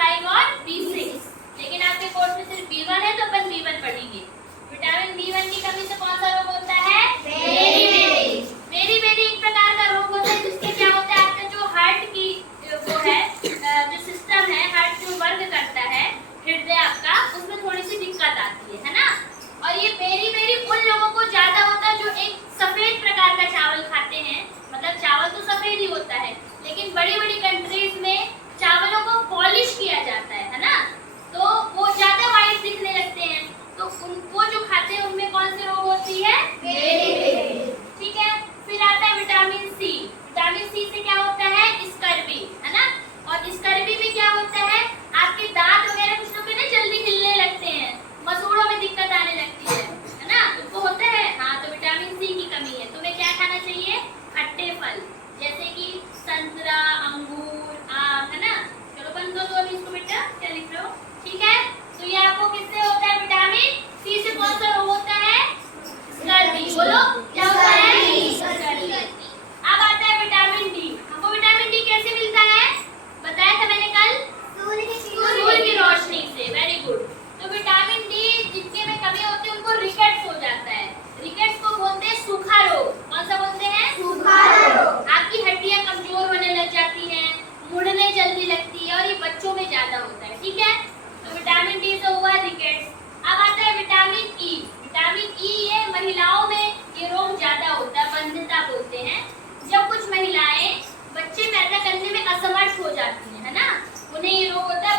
B5 और B6। लेकिन आपके कोर्स में सिर्फ B1 है तो अपन B1 पढ़ेंगे। विटामिन B1 की कमी से कौन सा रोग होता है? बेरी एक प्रकार का रोग होता है जिसके क्या होता है, आपका जो हार्ट की वो है जो सिस्टम है, हार्ट जो वर्क करता है, हृदय आपका, उसमें थोड़ी सी दिक्कत आती है ना। और ये बेरी उन लोगों को ज्यादा होता है जो एक सफेद प्रकार का चावल खाते हैं। मतलब चावल तो सफेद ही होता है, लेकिन बड़ी बड़ी कंट्रीज में चावलों को पॉलिश किया जाता है ना, तो वो ज्यादा वाइट दिखने लगते हैं। तो उनको जो खाते हैं उनमें कौन सी रोग होती है? ठीक है। फिर आता है विटामिन सी। विटामिन सी से क्या होता है? स्कर्वी, है ना। और स्कर्वी में क्या होता है, आपके दांत वगैरह कुछ लोग ना जल्दी हिलने लगते हैं, मसूड़ों में दिक्कत आने लगती है ना, उनको होता है। हाँ, तो विटामिन सी की कमी है। तुम्हें क्या खाना चाहिए? खट्टे फल जैसे कि संतरा, अंगूर, आम, है ना। चलो बंद करो अभी इसको बेटा, क्या लिख रहे हो? ठीक है। तो ये आपको किससे होता है? विटामिन सी से कौन सा रोग होता है? स्कर्वी। बोलो क्या होता है? स्कर्वी। अब आता है विटामिन डी। हमको विटामिन डी कैसे मिलता है? बताया था मैंने कल, सूर्य की रोशनी से। Very good. तो विटामिन डी जिनके में कमी होती है उनको रिकेट्स हो जाता है। रिकेट्स को बोलते हैं सूखा रोग। कौन सा बोलते हैं? सूखा रोग। आपकी हड्डियां कमजोर होने लग जाती हैं, मुड़ने जल्दी लगती है, और ये बच्चों में ज्यादा होता है। ठीक है। तो विटामिन डी से हुआ रिकेट्स। अब आता है विटामिन ई। विटामिन ई ये महिलाओं में ये रोग ज्यादा होता है, बंधिता बोलते हैं। जब कुछ महिलाएं बच्चे पैदा करने में असमर्थ हो जाती हैं, है ना, उन्हें ये रोग होता है